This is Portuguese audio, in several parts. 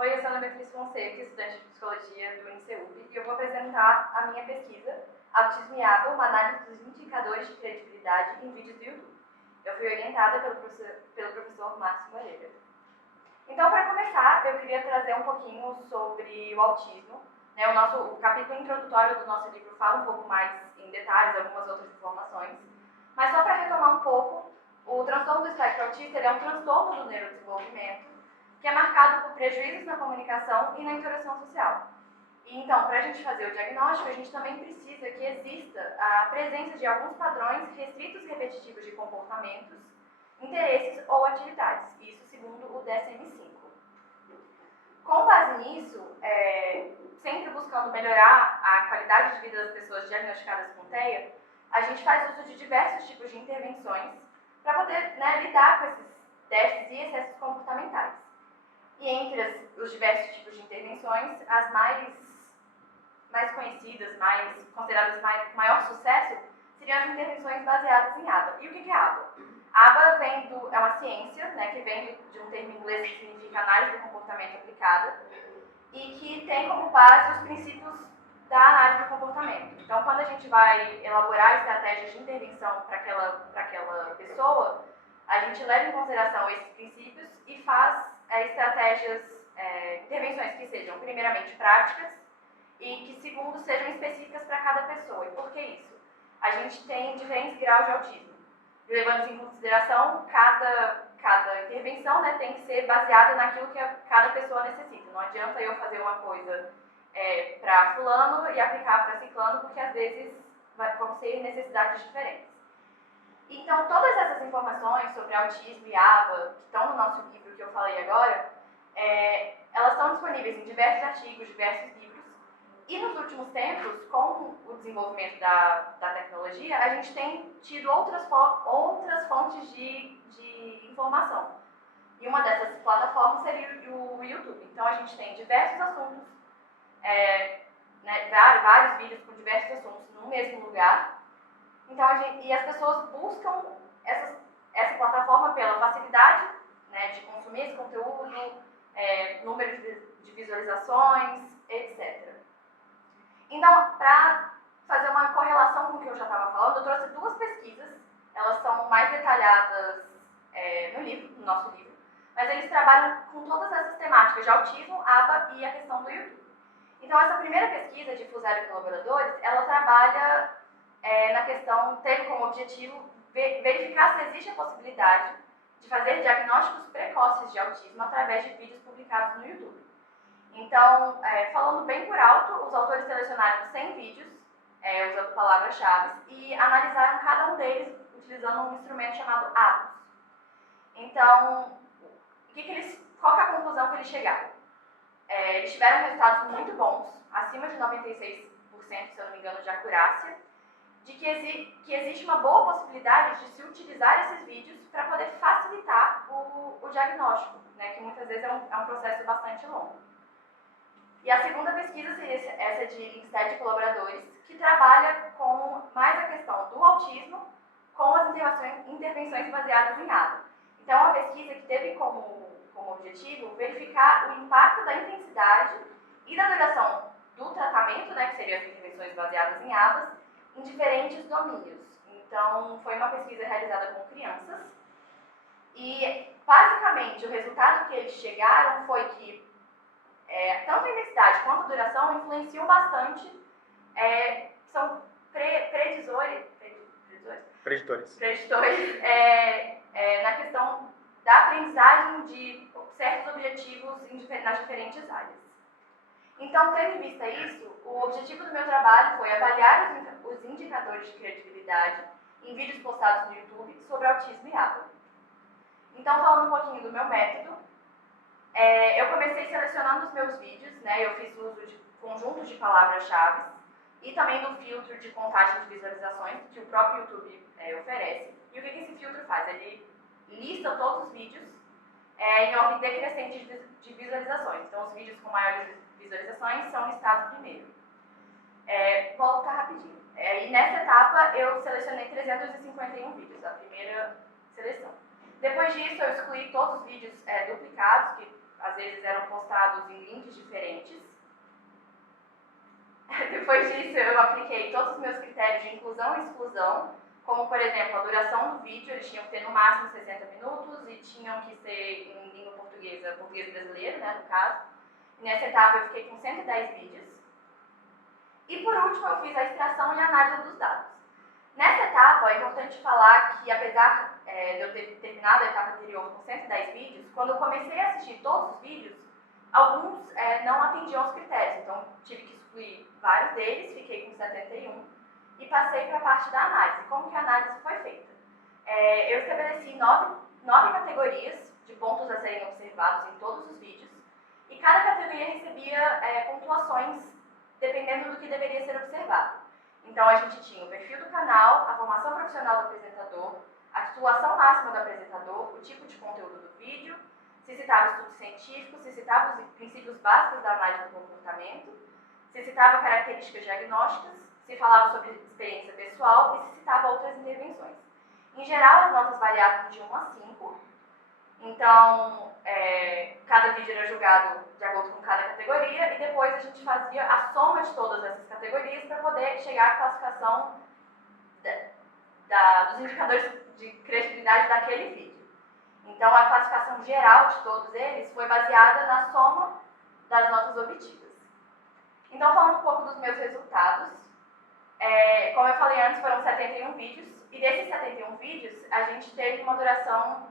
Oi, eu sou Ana Beatriz Fonseca, estudante de Psicologia do UniCeub, e eu vou apresentar a minha pesquisa Autismo e ABA, uma análise dos indicadores de credibilidade em vídeos do YouTube. Eu fui orientada pelo professor Márcio Moreira. Então, para começar, eu queria trazer um pouquinho sobre o autismo. O capítulo introdutório do nosso livro fala um pouco mais em detalhes, algumas outras informações, mas só para retomar um pouco, o transtorno do espectro autista é um transtorno do neurodesenvolvimento que é marcado por prejuízos na comunicação e na interação social. E então, para a gente fazer o diagnóstico, a gente também precisa que exista a presença de alguns padrões restritos e repetitivos de comportamentos, interesses ou atividades, isso segundo o DSM-5. Com base nisso, sempre buscando melhorar a qualidade de vida das pessoas diagnosticadas com TEA, a gente faz uso de diversos tipos de intervenções para poder lidar com esses déficits e excessos comportamentais. E entre os diversos tipos de intervenções, as mais conhecidas, mais consideradas com maior sucesso, seriam as intervenções baseadas em ABA. E o que é ABA? ABA é uma ciência, que vem de um termo inglês que significa análise do comportamento aplicada, e que tem como base os princípios da análise do comportamento. Então, quando a gente vai elaborar estratégias de intervenção para aquela pessoa, a gente leva em consideração esses princípios e faz intervenções que sejam primeiramente práticas e que segundo sejam específicas para cada pessoa. E por que isso? A gente tem diferentes graus de autismo. Levando em consideração, cada intervenção tem que ser baseada naquilo que cada pessoa necessita. Não adianta eu fazer uma coisa para fulano e aplicar para ciclano, porque às vezes vão ser necessidades diferentes. Então, todas essas informações sobre autismo e ABA, que estão no nosso livro que eu falei agora, elas estão disponíveis em diversos artigos, diversos livros, e nos últimos tempos, com o desenvolvimento da tecnologia, a gente tem tido outras fontes de informação. E uma dessas plataformas seria o YouTube. Então, a gente tem diversos assuntos, vários vídeos com diversos assuntos no mesmo lugar. Então, e as pessoas buscam essa plataforma pela facilidade de consumir esse conteúdo, número de visualizações, etc. Então, para fazer uma correlação com o que eu já estava falando, eu trouxe duas pesquisas. Elas são mais detalhadas no nosso livro, mas eles trabalham com todas essas temáticas de autismo, ABA e a questão do YouTube. Então, essa primeira pesquisa de Fusaro e colaboradores, ela trabalha na questão, teve como objetivo verificar se existe a possibilidade de fazer diagnósticos precoces de autismo através de vídeos publicados no YouTube. Então, falando bem por alto, os autores selecionaram 100 vídeos, usando palavras-chave, e analisaram cada um deles utilizando um instrumento chamado ADOS. Então, qual que é a conclusão que eles chegaram? Eles tiveram resultados muito bons, acima de 96%, se eu não me engano, de acurácia, de que existe uma boa possibilidade de se utilizar esses vídeos para poder facilitar o diagnóstico, que muitas vezes é um processo bastante longo. E a segunda pesquisa seria essa de Lindstedt e colaboradores, que trabalha com mais a questão do autismo com as intervenções baseadas em ABA. Então, é uma pesquisa que teve como objetivo verificar o impacto da intensidade e da duração do tratamento, que seriam as intervenções baseadas em ABAs, em diferentes domínios. Então, foi uma pesquisa realizada com crianças e, basicamente, o resultado que eles chegaram foi que tanto a intensidade quanto a duração influenciam bastante, são preditores na questão da aprendizagem de certos objetivos nas diferentes áreas. Então, tendo em vista isso, o objetivo do meu trabalho foi avaliar os indicadores de credibilidade em vídeos postados no YouTube sobre autismo e ABA. Então, falando um pouquinho do meu método, eu comecei selecionando os meus vídeos, eu fiz uso de conjuntos de palavras-chave e também do filtro de contagem de visualizações que o próprio YouTube oferece. E o que esse filtro faz? Ele lista todos os vídeos em ordem decrescente de visualizações. Então, os vídeos com maiores visualizações são listados primeiro. Vou voltar rapidinho. E nessa etapa, eu selecionei 351 vídeos, a primeira seleção. Depois disso, eu excluí todos os vídeos duplicados, que às vezes eram postados em links diferentes. Depois disso, eu apliquei todos os meus critérios de inclusão e exclusão, como, por exemplo, a duração do vídeo, eles tinham que ter no máximo 60 minutos e tinham que ser em língua portuguesa, português brasileiro, né, no caso. E nessa etapa eu fiquei com 110 vídeos. E por último, eu fiz a extração e análise dos dados. Nessa etapa, é importante falar que, apesar de eu ter terminado a etapa anterior com 110 vídeos, quando eu comecei a assistir todos os vídeos, alguns não atendiam aos critérios, então tive que excluir vários deles, fiquei com 71 e passei para a parte da análise. Como que a análise foi feita? Eu estabeleci nove categorias de pontos a serem observados em todos os vídeos e cada categoria recebia pontuações dependendo do que deveria ser observado. Então a gente tinha o perfil do canal, a formação profissional do apresentador, a titulação máxima do apresentador, o tipo de conteúdo do vídeo, se citava estudos científicos, se citava os princípios básicos da análise do comportamento, se citava características diagnósticas, se falava sobre experiência pessoal e se citava outras intervenções. Em geral, as notas variavam de 1 a 5, então cada vídeo era julgado de acordo com cada categoria e depois a gente fazia a soma de todas essas categorias para poder chegar à classificação dos indicadores de credibilidade daquele vídeo. Então, a classificação geral de todos eles foi baseada na soma das notas obtidas. Então, falando um pouco dos meus resultados, como eu falei antes, foram 71 vídeos, e desses 71 vídeos, a gente teve uma duração,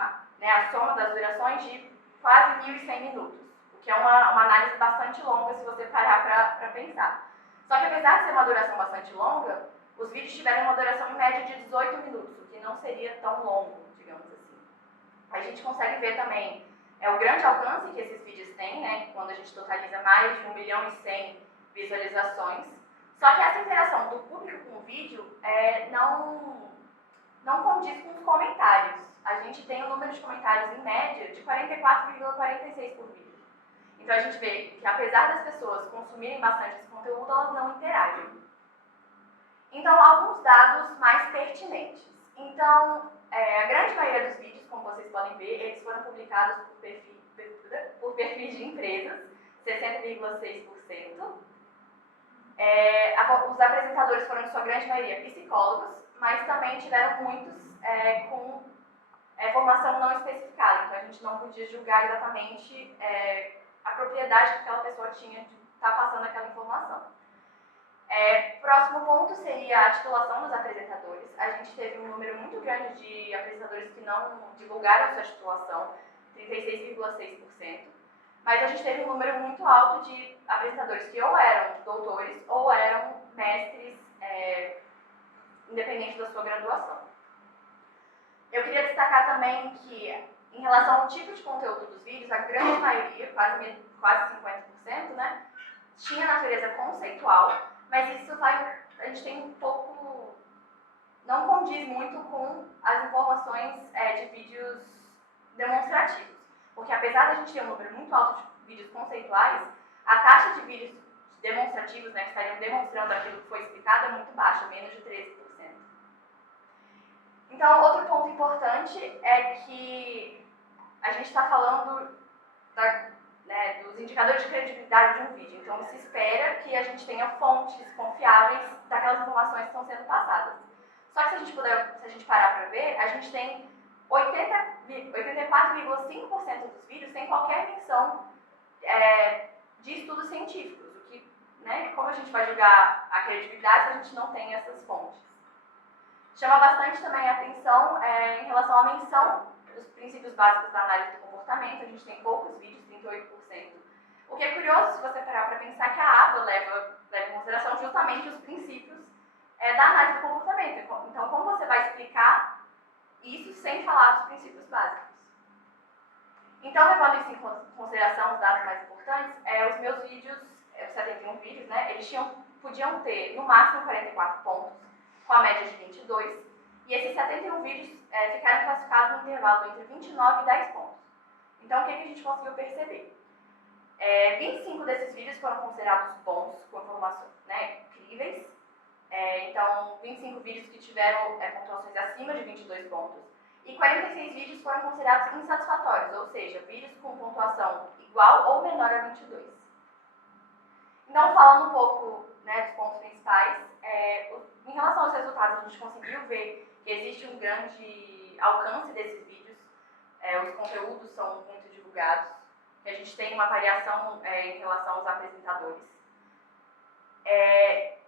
a soma das durações de quase 1.100 minutos, o que é uma análise bastante longa se você parar para pensar. Só que apesar de ser uma duração bastante longa, os vídeos tiveram uma duração em média de 18 minutos, o que não seria tão longo, digamos assim. A gente consegue ver também o grande alcance que esses vídeos têm, né, quando a gente totaliza mais de 1.100.000 visualizações. Só que essa interação do público com o vídeo não condiz com os comentários. A gente tem um número de comentários em média de 44,46 por vídeo. Então a gente vê que apesar das pessoas consumirem bastante esse conteúdo, elas não interagem. Então, alguns dados mais pertinentes. Então, a grande maioria dos vídeos, como vocês podem ver, eles foram publicados por perfis de empresas, 60,6%. Os apresentadores foram, em sua grande maioria, psicólogos, mas também tiveram muitos com formação não especificada. Então, a gente não podia julgar exatamente a propriedade que aquela pessoa tinha de estar passando aquela informação. Próximo ponto seria a titulação dos apresentadores. A gente teve um número muito grande de apresentadores que não divulgaram sua titulação, 36,6%. Mas a gente teve um número muito alto de apresentadores que ou eram doutores ou eram mestres, independente da sua graduação. Eu queria destacar também que, em relação ao tipo de conteúdo dos vídeos, a grande maioria, quase 50%, né, tinha natureza conceitual, mas isso a gente tem um pouco, não condiz muito com as informações de vídeos demonstrativos. Porque apesar de a gente ter um número muito alto de vídeos conceituais, a taxa de vídeos demonstrativos, né, que estariam demonstrando aquilo que foi explicado, é muito baixa, menos de 13%. Então, outro ponto importante é que a gente está falando dos indicadores de credibilidade de um vídeo. Então, se espera que a gente tenha fontes confiáveis daquelas informações que estão sendo passadas. Só que se a gente parar para ver, a gente tem 84,5% dos vídeos tem qualquer menção de estudos científicos, o que, né, como a gente vai julgar a credibilidade se a gente não tem essas fontes? Chama bastante também a atenção em relação à menção dos princípios básicos da análise do comportamento. A gente tem poucos vídeos, 38%. O que é curioso se você parar para pensar que a aba leva em consideração justamente os princípios da análise do comportamento. Então, como você vai explicar isso sem falar dos princípios básicos? Então, levando isso em consideração, os dados mais importantes, os meus vídeos, os 71 vídeos, né, eles podiam ter no máximo 44 pontos, com a média de 22, e esses 71 vídeos ficaram classificados no intervalo entre 29 e 10 pontos. Então, o que a gente conseguiu perceber? 25 desses vídeos foram considerados bons, com informações, né, incríveis. Então, 25 vídeos que tiveram pontuações acima de 22 pontos. e 46 vídeos foram considerados insatisfatórios, ou seja, vídeos com pontuação igual ou menor a 22. Então, falando um pouco, né, dos pontos principais, em relação aos resultados, a gente conseguiu ver que existe um grande alcance desses vídeos, os conteúdos são muito divulgados, que a gente tem uma variação em relação aos apresentadores.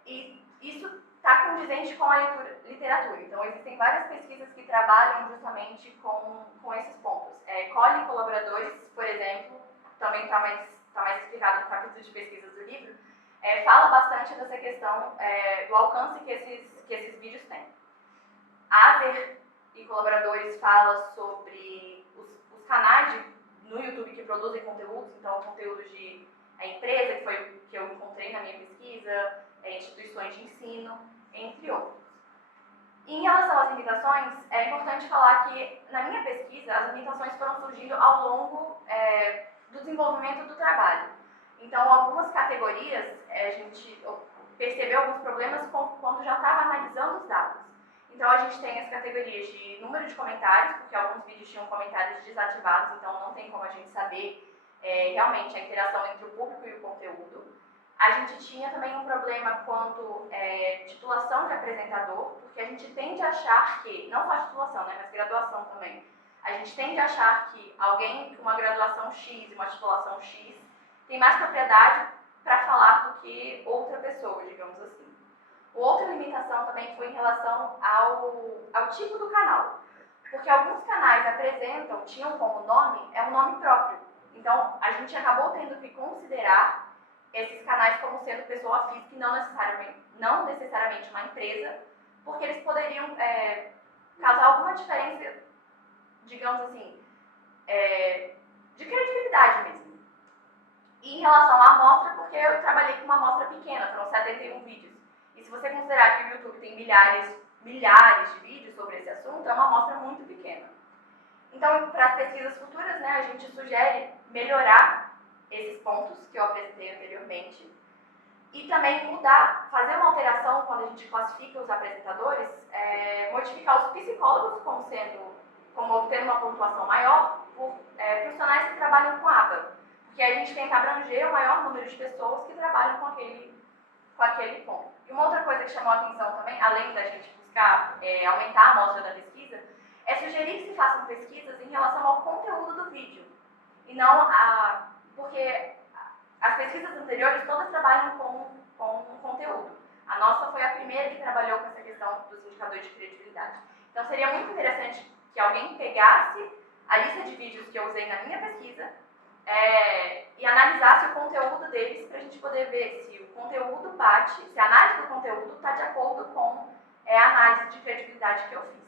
E isso está condizente com a literatura. Então, existem várias pesquisas que trabalham justamente com esses pontos. Colhe colaboradores, por exemplo, também está mais explicado no capítulo de pesquisas do livro, fala bastante dessa questão do alcance que esses vídeos têm. Azer e colaboradores fala sobre os canais no YouTube que produzem conteúdos, então conteúdos de empresa, que foi o que eu encontrei na minha pesquisa, instituições de ensino, entre outros. Em relação às limitações, é importante falar que, na minha pesquisa, as limitações foram surgindo ao longo do desenvolvimento do trabalho. Então, algumas categorias, a gente percebeu alguns problemas quando já estava analisando os dados. Então, a gente tem as categorias de número de comentários, porque alguns vídeos tinham comentários desativados, então não tem como a gente saber realmente a interação entre o público e o conteúdo. A gente tinha também um problema quanto titulação de apresentador, porque a gente tende a achar que, não só titulação, né, mas graduação também, a gente tende a achar que alguém com uma graduação X e uma titulação X tem mais propriedade para falar do que outra pessoa, digamos assim. Outra limitação também foi em relação ao tipo do canal, porque alguns canais tinham como nome, um nome próprio. Então, a gente acabou tendo que considerar esses canais como sendo pessoa física e não necessariamente uma empresa, porque eles poderiam causar alguma diferença, digamos assim, de credibilidade mesmo. E em relação à amostra, porque eu trabalhei com uma amostra pequena, foram 71 vídeos. E se você considerar que o YouTube tem milhares de vídeos sobre esse assunto, é uma amostra muito pequena. Então, para as pesquisas futuras, né, a gente sugere melhorar esses pontos que eu apresentei anteriormente e também fazer uma alteração quando a gente classifica os apresentadores, modificar os psicólogos como obtendo uma pontuação maior por profissionais que trabalham com ABA, porque a gente tenta abranger o maior número de pessoas que trabalham com aquele ponto. E uma outra coisa que chamou a atenção também, além da gente buscar aumentar a amostra da pesquisa, é sugerir que se façam pesquisas em relação ao conteúdo do vídeo, e não porque as pesquisas anteriores todas trabalham com conteúdo. A nossa foi a primeira que trabalhou com essa questão dos indicadores de credibilidade. Então seria muito interessante que alguém pegasse a lista de vídeos que eu usei na minha pesquisa e analisasse o conteúdo deles para a gente poder ver se o conteúdo se a análise do conteúdo está de acordo com a análise de credibilidade que eu fiz.